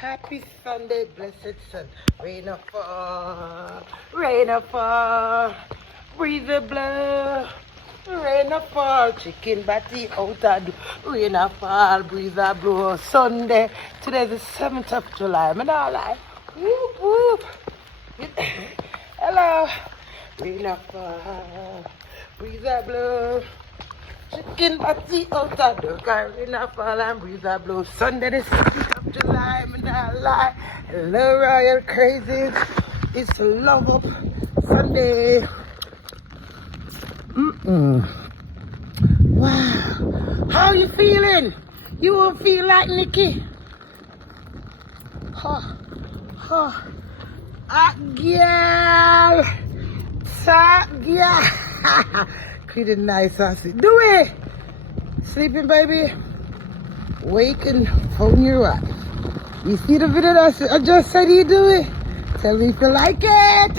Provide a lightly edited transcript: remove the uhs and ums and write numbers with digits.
Happy Sunday, blessed sun. Rain or fall, breeze a blow. Rain or fall, chicken batty out of do. Rain or fall, breeze a blow. Sunday, today's the 7th of July. I'm not lie. Whoop, whoop. Hello. Rain or fall, breeze a blow. Chicken batty out of the car, rain a fall and breeze a blow. Sunday the 6th of July, I'm not lie. Hello Royal Crazy, it's Love Up Sunday. Wow, how you feeling? You won't feel like Nikki? Girl, girl. Pretty nice, I see. Do it! Sleeping, baby? Wake and phone your wife. You see the video that I just said you do it? Tell me if you like it.